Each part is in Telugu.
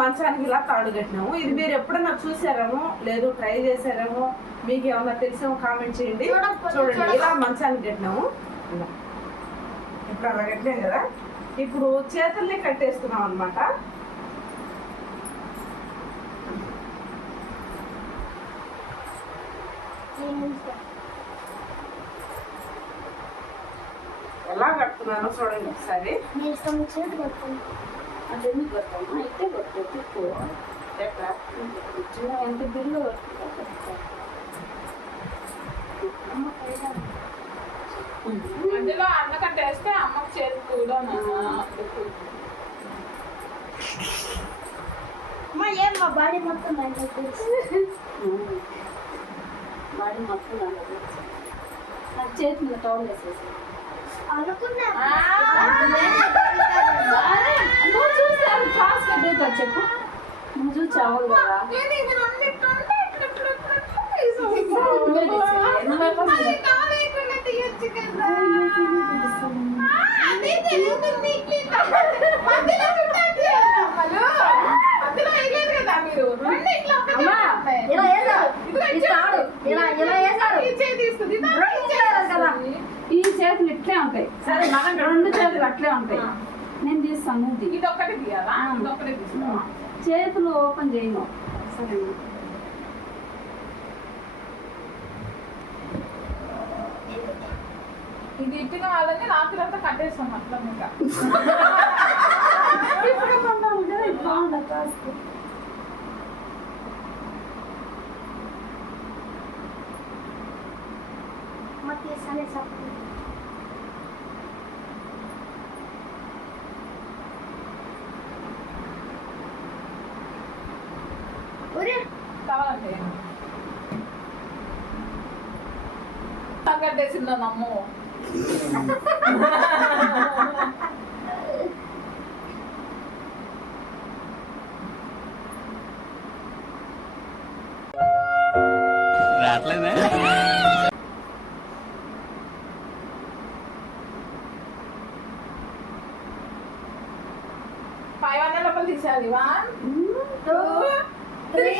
మంచానికి ఇలా తాడు కట్టినాము. ఇది మీరు ఎప్పుడన్నా చూసారేమో లేదు ట్రై చేసారేమో మీకు ఏమన్నా తెలిసేమో కామెంట్ చేయండి. చూడండి ఇలా మంచానికి కట్టినాము. ఇప్పుడు అలా కట్టినాం కదా, ఇప్పుడు చేతుల్ని కట్టేస్తున్నాం అనమాట. ఎలా కడుతున్నానో చూడండి ఒకసారి. అంటే ఎందుకు కడతాము అయితే కొట్టు ఎట్లా ఎంత బిల్లు అందులో అన్న కట్టేస్తే అమ్మకు చేతి కూడా ఏమ్మా బాడీ మొత్తం బాడీ మొత్తం నాకు చేతి మీద టౌన్ వేసేసి అనుకున్నా నువ్వు చూసావు క్లాస్ కట్టుతా చెప్పు. నువ్వు చూసావు కదా ఈ చేతులు ఇట్లే ఉంటాయి. సరే మనం 2 చేతులు అట్లే ఉంటాయి. నేను తీస్తాను. ఇది ఒక్కటి తీయాలా? ఒక్కటే తీసుకో. చేతులు ఓపెన్ చేయను. సరే ఇది ఇట్టిన వాళ్ళని రాత్రంతా కట్టేస్తాం అట్లా ఇంకా. కావాలంటే కట్టేసిందా నమ్ము. రావట్లేదా? రూపాయలు తీసేయాలి. 1 2 3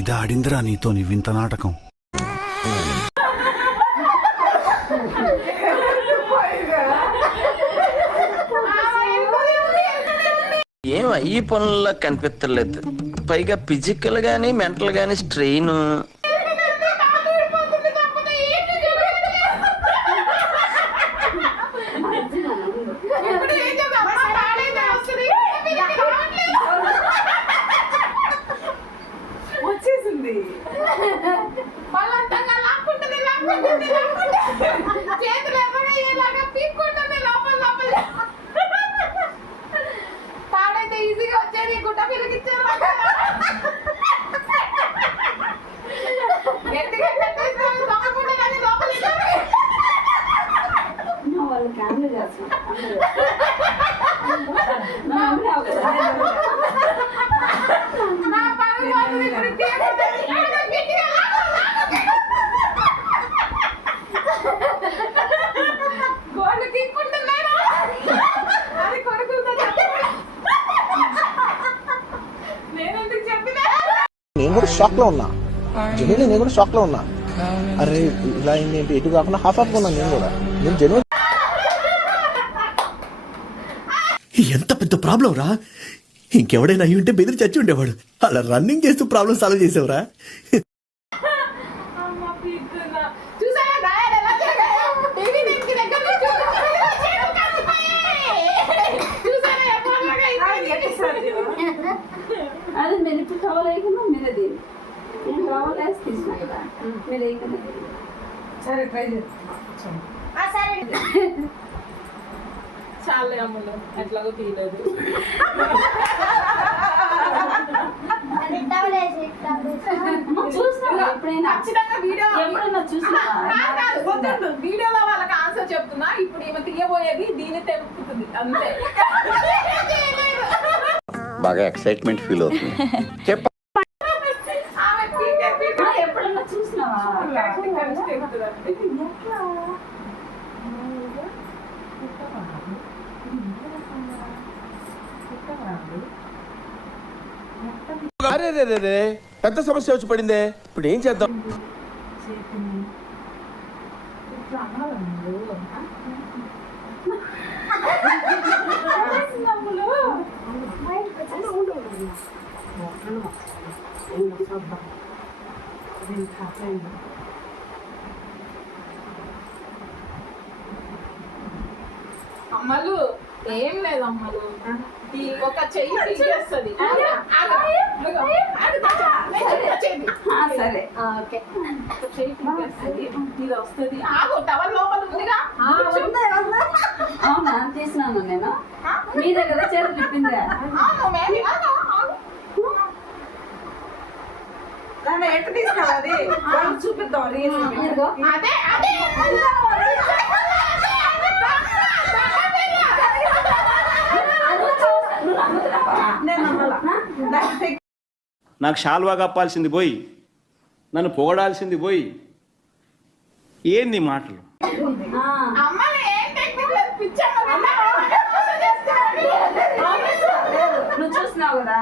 ఇది ఆడిందిరా నీతో నీ వింత నాటకం. ఏం ఈ పనుల్లో కనిపించలేదు. పైగా ఫిజికల్ గానీ మెంటల్ గానీ స్ట్రెయిన్. వచ్చేసింది. చేతులు ఎర్రగా పీక్కుంటుంది లోపల లోపల. తాడైతే ఈజీగా వచ్చేది. గుడ్డ పిలికిచ్చారు. గట్టిగా కట్టేస్తారు. తప్పకుండా కానీ లోపల వాళ్ళు క్యాన్లు చేస్తున్నారు. నేను కూడా షాక్ లో ఉన్నా. జెన్యున్ నేను కూడా షాక్ లో ఉన్నా. అరే ఇలా అయింది ఏంటి, ఎటు కాకుండా హాఫ్ ఉన్నాను నేను కూడా. నేను జెన్యున్. ఎంత పెద్ద ప్రాబ్లం రా. ఇంకెవడైనా అయ్యి ఉంటే బెదిరి చచ్చి ఉండేవాడు. అలా రన్నింగ్ చేస్తూ ప్రాబ్లం సాల్వ్ చేసేవరా. అది మెలిపి టవల్ వేయకుండా మీద దీన్ని నేను టవల్ వేసి తీసినా కదా మీరు వేయకుండా. సరే ట్రై చేస్తాం. చాలే అమ్ములు ఎట్లాగో తీయలేదు. చూస్తాను ఎప్పుడైనా. ఖచ్చితంగా నిజంగా వీడియో ఎప్పుడన్నా చూసినావా? వద్దు వీడియోలో వాళ్ళకి ఆన్సర్ చెప్తున్నా. ఇప్పుడు ఈమె తీయబోయేది దీన్ని తెలుపుతుంది అంతే. బాగా ఎక్సైట్మెంట్ ఫీల్ అవుతుంది. చెప్ప ఆమె పీకే ఆ, ఎప్పుడన్నా చూసినావా? తెలుపుతుంది అంతే. అరే రే రే రే పెద్ద సమస్య వచ్చి పడిందే, ఇప్పుడు ఏం చేద్దాం? అమ్మలు ఏం లేదు అమ్మలు. ఈ ఒక చెయ్యి పీకేస్తుంది. ఆ, సరే. ఓకే చెయ్యి పీకేస్తుంది. ఇది వస్తుంది. ఆగు టవల్ లోపల ఉందిగా. ఆ, అవునా తీసినాను నేను. మీ దగ్గర చేతులు తిప్పిందా? ఆగు, మేబీ. ఆగు, ఆగు. నన్ను ఎట్ట తీసుకున్నావు అది వాళ్ళకి చూపిద్దాం రియల్ ఇదిగో. అదే అదే నువ్వు నమ్ముతున్నావా? నేను నమ్మలా నాకు షాల్వా కప్పాల్సింది పోయి నన్ను పొగడాల్సింది పోయి ఏంది ఈ మాటలు? ఆ, అమ్మని ఏం టెక్నిక్ లేదు. పిచ్చమ్మ నువ్వు చూసినావు కదా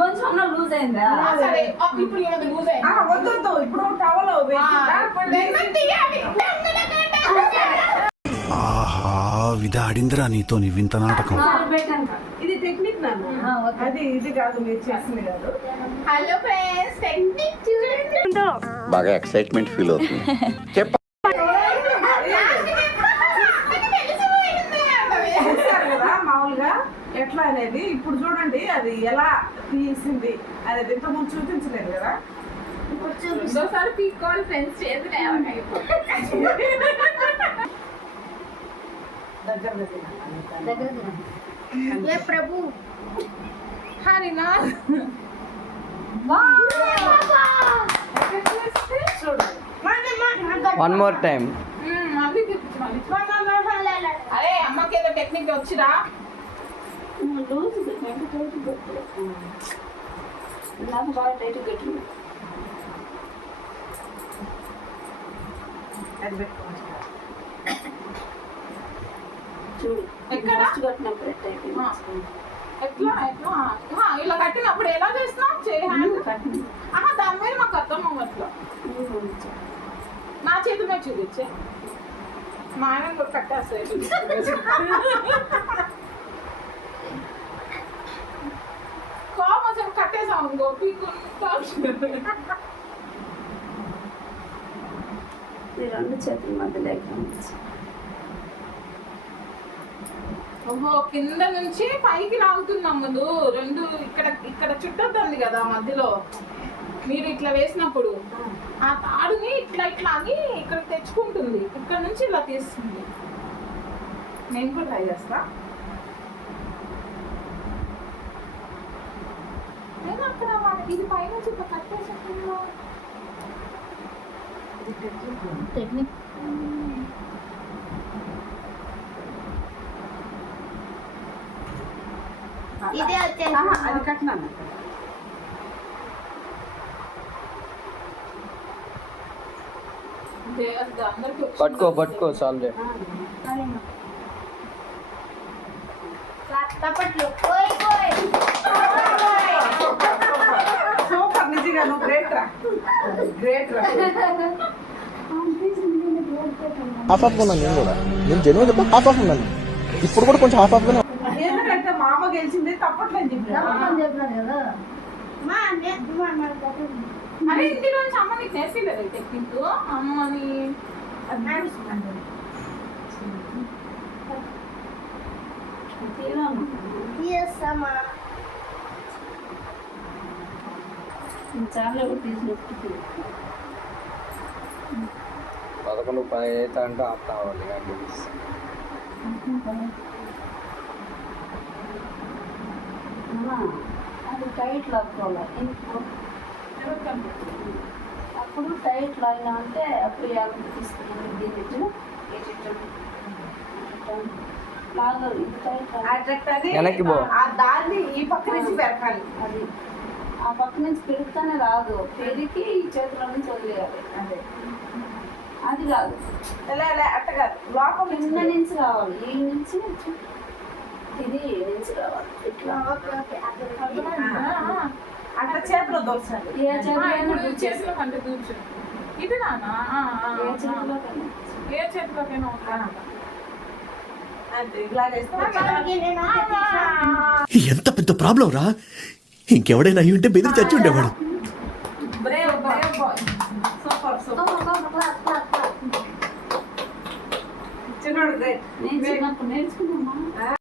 కొంచెం లూజ్ అయిందా? సరే ఇప్పుడు ఏమైనా లూజ్ అయింది. వద్దు ఇప్పుడు టవల్ ఇప్పుడు లెమన్ తీయాలి. ఆహా విధాడిందిరా నీతో నీ వింత నాటకం. పెట్టాను. ఇది టెక్నిక్ నాన్న. ఆ, ఓకే. అది ఇది కాదు మీరు చేసింది కాదు. హలో ఫ్రెండ్స్, టెక్నిక్ చూడండి. బాగా ఎక్సైట్మెంట్ ఫీల్ అవుతుంది. చెప్ప చూస్తారు కదా మామూలుగా ఎట్లా అనేది. ఇప్పుడు చూడండి అది ఎలా తీసింది అనేది ఇంతకుముందు చూపించలేదు కదా. ఇంకోసారి పీక్కోవాలి ఫ్రెండ్స్. చేతులు ఏమైనా దగ్గర దగ్గర తిను. ఏ ప్రభు హరినా చూడండి. One more time. మళ్ళీ తిప్పించు మళ్ళీ. అరే అమ్మకి ఏదో టెక్నిక్ వచ్చిరా. లూజ్ పెట్టు, టైట్ పెట్టు. నాకు బాగా టైట్ పెట్టు. అది పెట్టుకోండి. చూడు ఎక్కడ? ఫస్ట్ కట్టినప్పుడే టైట్ ఎట్లా ఎట్లా ఇలా కట్టినప్పుడు ఎలా చేస్తున్నాం? చేయాలి. దాని మీద మాకు అర్థం అవ్వట్లా. నా చేతి మీద చూపించే మా ఆయన కూడా కట్టేస్తాయి. కోపం కట్టేసాం ఇంకో పీక్కుంటా. ఈ రెండు చేతుల మధ్యలో ఓహో, కింద నుంచి పైకి లాగుతున్నాం ముందు. రెండు ఇక్కడ ఇక్కడ చుట్టొద్దంది కదా మధ్యలో. మీరు ఇట్లా వేసినప్పుడు ఆ తాడుని ఇట్లా ఇట్లా అని ఇక్కడ తెచ్చుకుంటుంది. ఇక్కడ నుంచి ఇలా తీస్తుంది. నేను కూడా ట్రై చేస్తా. నేను అక్కడ ఇది పైన చుట్టూ కట్టేసుకుంటున్నా. టెక్నిక్. ఇదే వచ్చేసి అది కట్టినాను. అందరికి పట్టుకో చాలు. తప్పట్లు ఓయ్ ఓయ్ సూపర్, నిజంగా నువ్వు గ్రేట్ రా. గ్రేట్ రా. హాఫ్ హాఫ్ ఉన్నాను నేను కూడా. నేను జెన్యున్ చెప్పి హాఫ్ హాఫ్ ఉన్నాను. ఇప్పుడు కూడా కొంచెం హాఫ్ హాఫ్ గానే. ఎందుకంటే మా అమ్మ గెలిచింది తప్పట్లేదు చెప్పినాను కదా. మా నేను అరే ఇంటిలో నుంచి అమ్మ నీకు నేర్పిలేదు టెక్నిక్. అమ్మని తీయస్తామా చాలా తీసినట్టు 11 పని అయితే అంటే ఆపుతా అవ్వాలి. అది టైట్ లాక్కోవాలి. అప్పుడు టైట్ లాగా అంటే అప్పుడు యాభై తీసుకున్నాను దీన్ని ఇచ్చిన లాగా ఇది టైట్ అట్రాక్ట్ అని వెనక్కి పో. ఆ దాన్ని ఈ పక్క నుంచి పెరకాలి. అది ఆ పక్క నుంచి పెరుగుతానే రాదు, పెరిగి ఈ చేతిలో నుంచి వదిలేయాలి. అదే అది రాదు, ఇలా ఇలా అట్ట కాదు, లోపల నుంచి కింద నుంచి రావాలి, ఈ నుంచి ఇది నుంచి రావాలి. ఇట్లా అట్లా చేతిలో దోచాలి. ఏ చేతిలో ఇప్పుడు చేతిలో అంటే దూర్చు ఇది నానా ఏ చేతిలో కన్నా ఏ చేతిలోకైనా ఓకే. అంతే ఇలా చేస్తే ఎంత పెద్ద ప్రాబ్లం రా. ఇంకెవడైనా అయి ఉంటే బెదిరి చచ్చి ఉండేవాడు. Brave brave boy. Super super. చిన్నోడు గ్రేట్. నేను చిన్నప్పుడు నేర్చుకున్నామా.